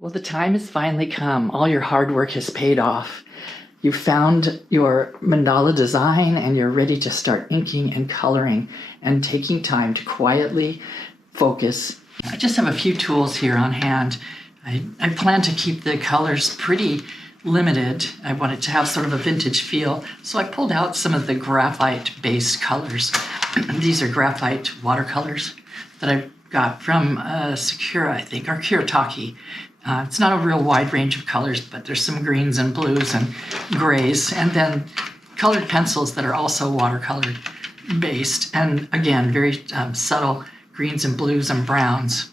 Well, the time has finally come. All your hard work has paid off. You found your mandala design and you're ready to start inking and coloring and taking time to quietly focus. I just have a few tools here on hand. I plan to keep the colors pretty limited. I wanted to have sort of a vintage feel, so I pulled out some of the graphite-based colors. These are graphite watercolors that I got from Sakura, I think, or Kuretake. It's not a real wide range of colors, but there's some greens and blues and grays, and then colored pencils that are also watercolor based, and again, very subtle greens and blues and browns.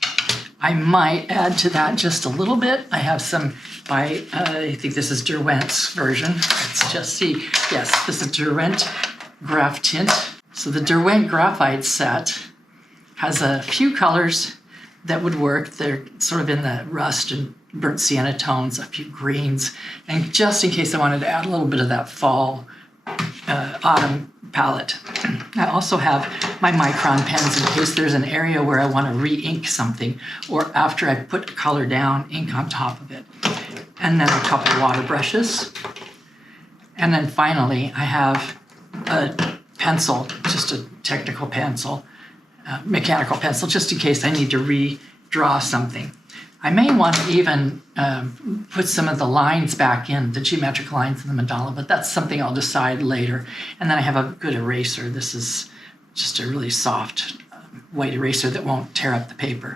I might add to that just a little bit. I have some by, I think this is Derwent's version. Let's just see. Yes, this is Derwent Graph Tint. So the Derwent Graphite set has a few colors that would work. They're sort of in the rust and burnt sienna tones, a few greens, and just in case I wanted to add a little bit of that fall, autumn palette. I also have my micron pens in case there's an area where I want to re-ink something, or after I put color down, ink on top of it. And then a couple water brushes. And then finally, I have a pencil, just a technical pencil, mechanical pencil, just in case I need to redraw something. I may want to even put some of the lines back in, the geometric lines in the mandala, but that's something I'll decide later. And then I have a good eraser. This is just a really soft white eraser that won't tear up the paper.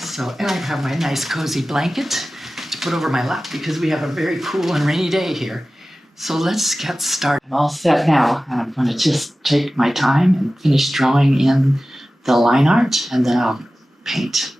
So, and I have my nice cozy blanket to put over my lap because we have a very cool and rainy day here. So let's get started. I'm all set now, and I'm going to just take my time and finish drawing in the line art, and then I'll paint.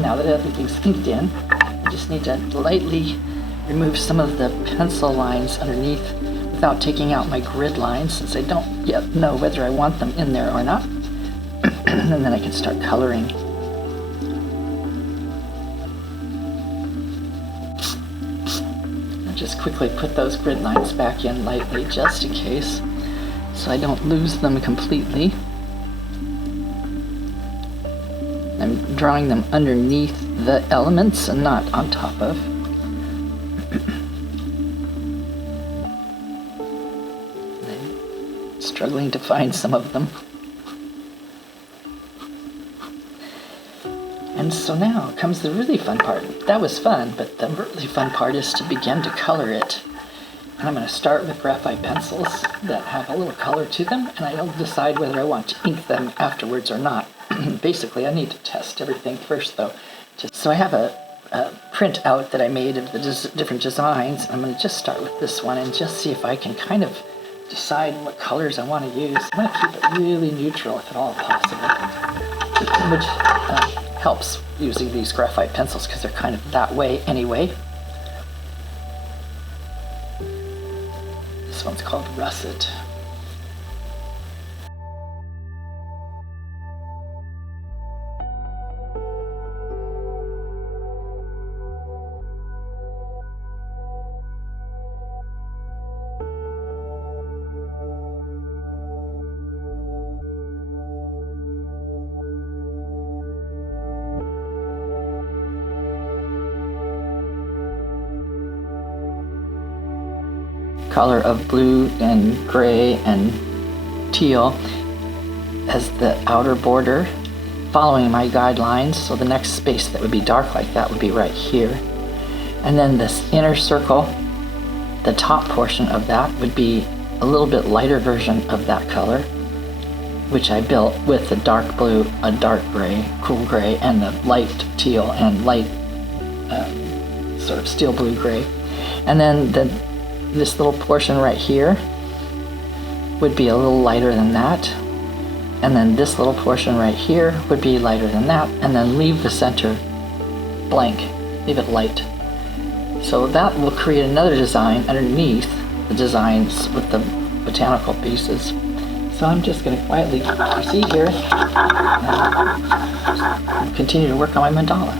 Now that everything's inked in, I just need to lightly remove some of the pencil lines underneath without taking out my grid lines, since I don't yet know whether I want them in there or not. And then I can start coloring. I'll just quickly put those grid lines back in lightly, just in case, so I don't lose them completely. I'm drawing them underneath the elements and not on top of. I'm struggling to find some of them. And so now comes the really fun part. That was fun, but the really fun part is to begin to color it. And I'm going to start with graphite pencils that have a little color to them, and I'll decide whether I want to ink them afterwards or not. Basically, I need to test everything first, though. So I have a print out that I made of the different designs. I'm going to just start with this one and just see if I can kind of decide what colors I want to use. I'm going to keep it really neutral if at all possible. which helps using these graphite pencils because they're kind of that way anyway. This one's called Russet. Color of blue and gray and teal as the outer border, following my guidelines. So the next space that would be dark like that would be right here. And then this inner circle, the top portion of that would be a little bit lighter version of that color, which I built with the dark blue, a dark gray, cool gray, and the light teal and light sort of steel blue gray. And then this little portion right here would be a little lighter than that, and then this little portion right here would be lighter than that, and then leave the center blank, leave it light. So that will create another design underneath the designs with the botanical pieces. So I'm just going to quietly proceed here and continue to work on my mandala.